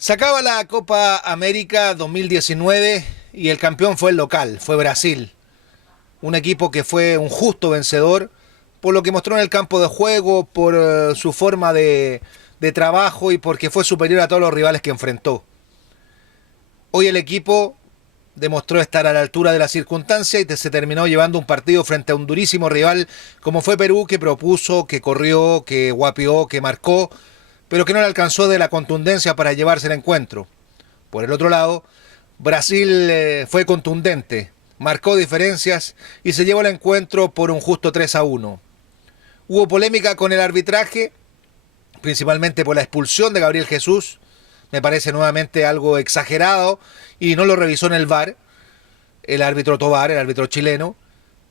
Se acaba la Copa América 2019 y el campeón fue el local, fue Brasil. Un equipo que fue un justo vencedor por lo que mostró en el campo de juego, por su forma de trabajo y porque fue superior a todos los rivales que enfrentó. Hoy el equipo demostró estar a la altura de la circunstancia y se terminó llevando un partido frente a un durísimo rival como fue Perú, que propuso, que corrió, que guapió, que marcó, pero que no le alcanzó de la contundencia para llevarse el encuentro. Por el otro lado, Brasil fue contundente, marcó diferencias y se llevó el encuentro por un justo 3-1. Hubo polémica con el arbitraje, principalmente por la expulsión de Gabriel Jesús. Me parece nuevamente algo exagerado y no lo revisó en el VAR el árbitro Tobar, el árbitro chileno,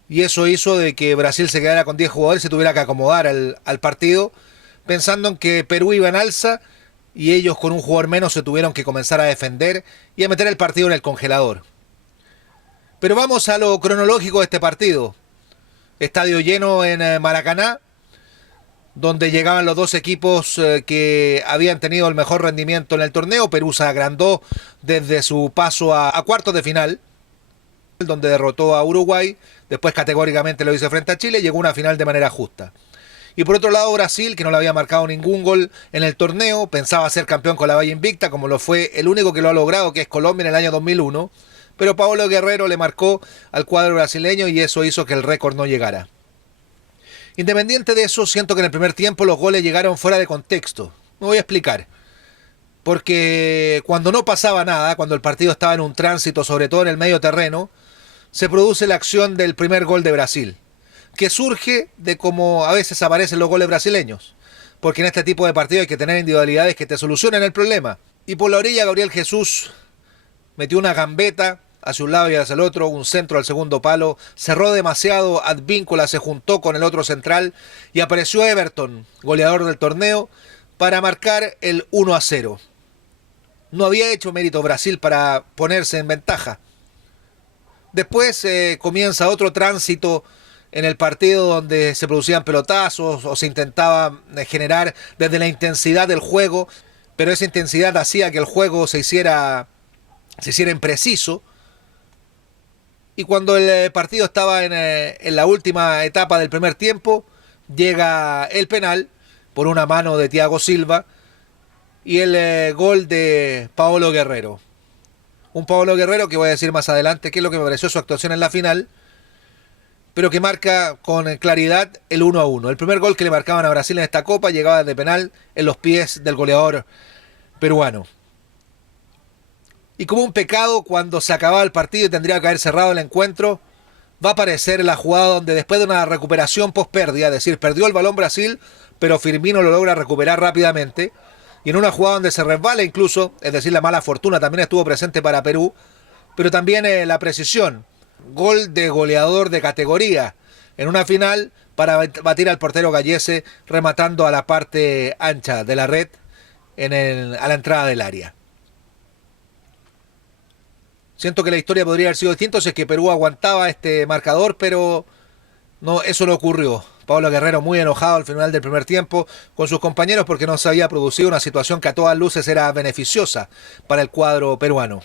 y eso hizo de que Brasil se quedara con 10 jugadores y se tuviera que acomodar al partido, pensando en que Perú iba en alza y ellos con un jugador menos se tuvieron que comenzar a defender y a meter el partido en el congelador. Pero vamos a lo cronológico de este partido. Estadio lleno en Maracaná, donde llegaban los dos equipos que habían tenido el mejor rendimiento en el torneo. Perú se agrandó desde su paso a cuartos de final, donde derrotó a Uruguay, después categóricamente lo hizo frente a Chile, llegó a una final de manera justa. Y por otro lado Brasil, que no le había marcado ningún gol en el torneo, pensaba ser campeón con la valla invicta, como lo fue el único que lo ha logrado, que es Colombia en el año 2001, pero Paolo Guerrero le marcó al cuadro brasileño y eso hizo que el récord no llegara. Independiente de eso, siento que en el primer tiempo los goles llegaron fuera de contexto. Me voy a explicar. Porque cuando no pasaba nada, cuando el partido estaba en un tránsito, sobre todo en el medio terreno, se produce la acción del primer gol de Brasil, que surge de cómo a veces aparecen los goles brasileños. Porque en este tipo de partido hay que tener individualidades que te solucionen el problema. Y por la orilla Gabriel Jesús metió una gambeta hacia un lado y hacia el otro, un centro al segundo palo, cerró demasiado, Advíncula se juntó con el otro central y apareció Everton, goleador del torneo, para marcar el 1-0. No había hecho mérito Brasil para ponerse en ventaja. Después comienza otro tránsito en el partido donde se producían pelotazos o se intentaba generar desde la intensidad del juego, pero esa intensidad hacía que el juego se hiciera impreciso. Y cuando el partido estaba en la última etapa del primer tiempo, llega el penal por una mano de Thiago Silva y el gol de Paolo Guerrero. Un Paolo Guerrero que voy a decir más adelante qué es lo que me pareció su actuación en la final, pero que marca con claridad el 1-1. El primer gol que le marcaban a Brasil en esta Copa llegaba de penal en los pies del goleador peruano. Y como un pecado, cuando se acababa el partido y tendría que haber cerrado el encuentro, va a aparecer la jugada donde después de una recuperación post pérdida, es decir, perdió el balón Brasil, pero Firmino lo logra recuperar rápidamente, y en una jugada donde se resbala incluso, es decir, la mala fortuna también estuvo presente para Perú, pero también la precisión, gol de goleador de categoría, en una final para batir al portero Gallese, rematando a la parte ancha de la red a la entrada del área. Siento que la historia podría haber sido distinta si es que Perú aguantaba este marcador, pero no, eso no ocurrió. Pablo Guerrero muy enojado al final del primer tiempo con sus compañeros porque no se había producido una situación que a todas luces era beneficiosa para el cuadro peruano.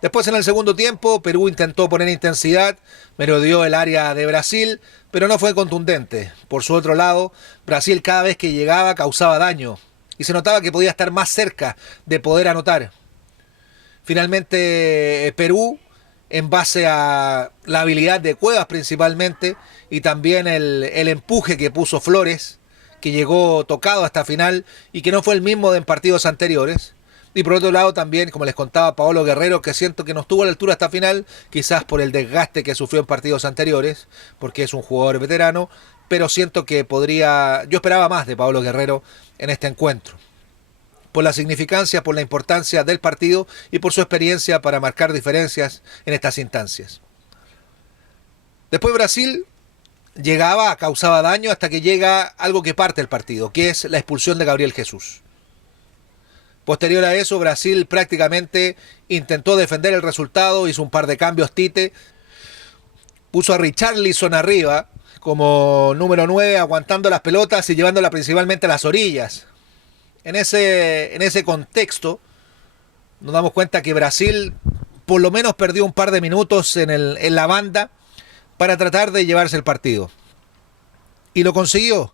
Después en el segundo tiempo Perú intentó poner intensidad, merodeó el área de Brasil, pero no fue contundente. Por su otro lado, Brasil cada vez que llegaba causaba daño y se notaba que podía estar más cerca de poder anotar. Finalmente Perú, en base a la habilidad de Cuevas principalmente y también el empuje que puso Flores, que llegó tocado hasta final y que no fue el mismo de en partidos anteriores. Y por otro lado también, como les contaba, Paolo Guerrero, que siento que no estuvo a la altura hasta final, quizás por el desgaste que sufrió en partidos anteriores, porque es un jugador veterano, pero siento que yo esperaba más de Paolo Guerrero en este encuentro, por la significancia, por la importancia del partido y por su experiencia para marcar diferencias en estas instancias. Después Brasil causaba daño hasta que llega algo que parte el partido, que es la expulsión de Gabriel Jesús. Posterior a eso, Brasil prácticamente intentó defender el resultado, hizo un par de cambios Tite, puso a Richarlison arriba como número 9, aguantando las pelotas y llevándola principalmente a las orillas. En ese contexto, nos damos cuenta que Brasil por lo menos perdió un par de minutos en la banda para tratar de llevarse el partido. Y lo consiguió.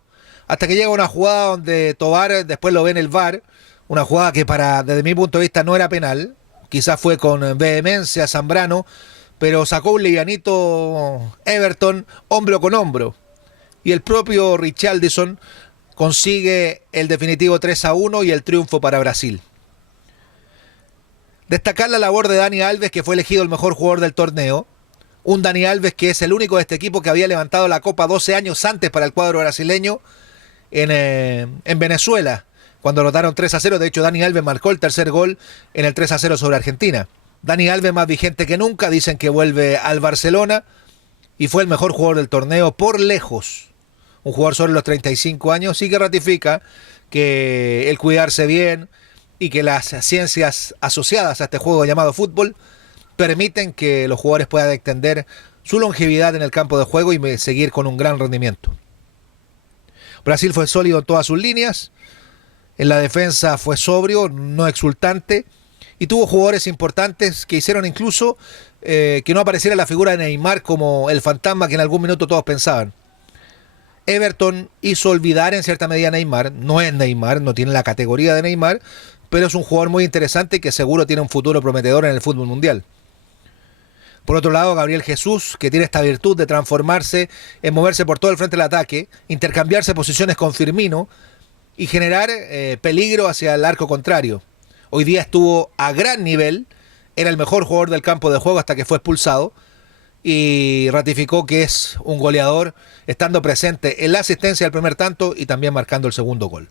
Hasta que llega una jugada donde Tobar después lo ve en el VAR. Una jugada que desde mi punto de vista no era penal. Quizás fue con vehemencia Zambrano. Pero sacó un livianito Everton hombro con hombro. Y el propio Richarlison consigue el definitivo 3-1 y el triunfo para Brasil. Destacar la labor de Dani Alves, que fue elegido el mejor jugador del torneo. Un Dani Alves que es el único de este equipo que había levantado la copa 12 años antes para el cuadro brasileño en Venezuela, cuando anotaron 3-0. De hecho, Dani Alves marcó el tercer gol en el 3-0 sobre Argentina. Dani Alves más vigente que nunca, dicen que vuelve al Barcelona y fue el mejor jugador del torneo por lejos. Un jugador sobre los 35 años, sí que ratifica que el cuidarse bien y que las ciencias asociadas a este juego llamado fútbol permiten que los jugadores puedan extender su longevidad en el campo de juego y seguir con un gran rendimiento. Brasil fue sólido en todas sus líneas, en la defensa fue sobrio, no exultante, y tuvo jugadores importantes que hicieron incluso que no apareciera la figura de Neymar como el fantasma que en algún minuto todos pensaban. Everton hizo olvidar en cierta medida a Neymar, no es Neymar, no tiene la categoría de Neymar, pero es un jugador muy interesante que seguro tiene un futuro prometedor en el fútbol mundial. Por otro lado, Gabriel Jesús, que tiene esta virtud de transformarse en moverse por todo el frente del ataque, intercambiarse posiciones con Firmino y generar peligro hacia el arco contrario. Hoy día estuvo a gran nivel, era el mejor jugador del campo de juego hasta que fue expulsado y ratificó que es un goleador, estando presente en la asistencia del primer tanto y también marcando el segundo gol.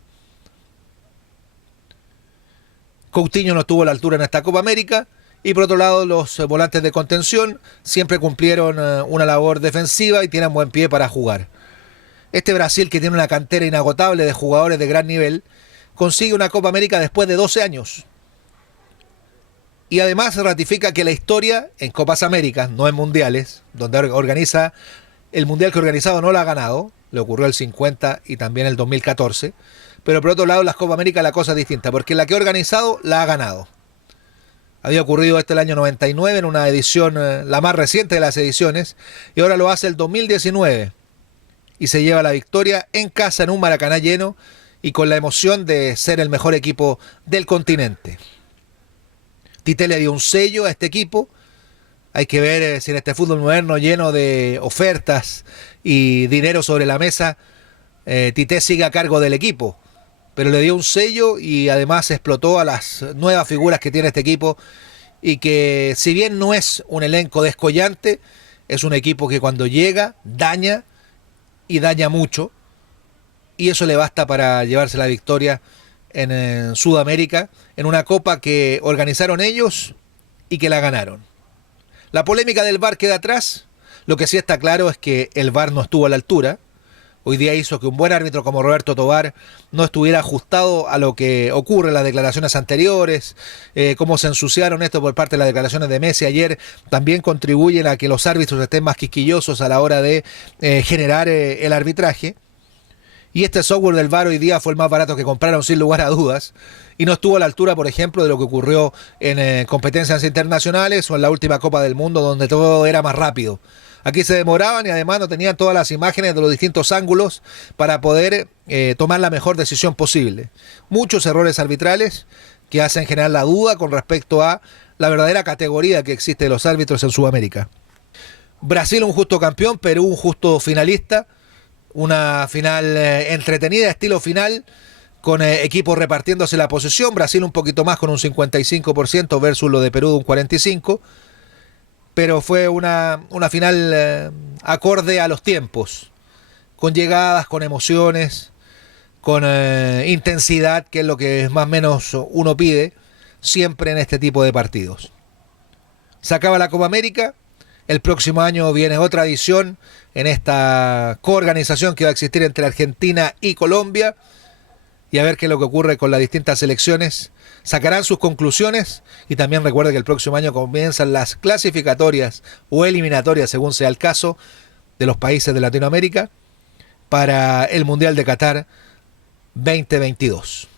Coutinho no estuvo a la altura en esta Copa América. Y por otro lado, los volantes de contención siempre cumplieron una labor defensiva y tienen buen pie para jugar. Este Brasil, que tiene una cantera inagotable de jugadores de gran nivel, consigue una Copa América después de 12 años. Y además ratifica que la historia en Copas Américas, no en mundiales, donde organiza el mundial que ha organizado no la ha ganado, le ocurrió el 50 y también el 2014, pero por otro lado las Copas Américas la cosa es distinta, porque la que ha organizado la ha ganado. Había ocurrido el año 99 en una edición, la más reciente de las ediciones, y ahora lo hace el 2019. Y se lleva la victoria en casa en un Maracaná lleno y con la emoción de ser el mejor equipo del continente. Tite le dio un sello a este equipo. Hay que ver si en este fútbol moderno lleno de ofertas y dinero sobre la mesa, Tite sigue a cargo del equipo. Pero le dio un sello y además explotó a las nuevas figuras que tiene este equipo y que si bien no es un elenco descollante, es un equipo que cuando llega daña y daña mucho y eso le basta para llevarse la victoria en Sudamérica en una copa que organizaron ellos y que la ganaron. La polémica del VAR queda atrás, lo que sí está claro es que el VAR no estuvo a la altura. Hoy día hizo que un buen árbitro como Roberto Tobar no estuviera ajustado a lo que ocurre en las declaraciones anteriores, cómo se ensuciaron esto por parte de las declaraciones de Messi ayer, también contribuyen a que los árbitros estén más quisquillosos a la hora de generar el arbitraje. Y este software del VAR hoy día fue el más barato que compraron sin lugar a dudas y no estuvo a la altura, por ejemplo, de lo que ocurrió en competencias internacionales o en la última Copa del Mundo donde todo era más rápido. Aquí se demoraban y además no tenían todas las imágenes de los distintos ángulos para poder tomar la mejor decisión posible. Muchos errores arbitrales que hacen generar la duda con respecto a la verdadera categoría que existe de los árbitros en Sudamérica. Brasil un justo campeón, Perú un justo finalista. Una final entretenida, estilo final, con equipos repartiéndose la posesión. Brasil un poquito más con un 55% versus lo de Perú de un 45%. Pero fue una final acorde a los tiempos, con llegadas, con emociones, con intensidad, que es lo que más o menos uno pide siempre en este tipo de partidos. Se acaba la Copa América, el próximo año viene otra edición en esta coorganización que va a existir entre Argentina y Colombia, y a ver qué es lo que ocurre con las distintas selecciones. Sacarán sus conclusiones y también recuerde que el próximo año comienzan las clasificatorias o eliminatorias, según sea el caso, de los países de Latinoamérica para el Mundial de Qatar 2022.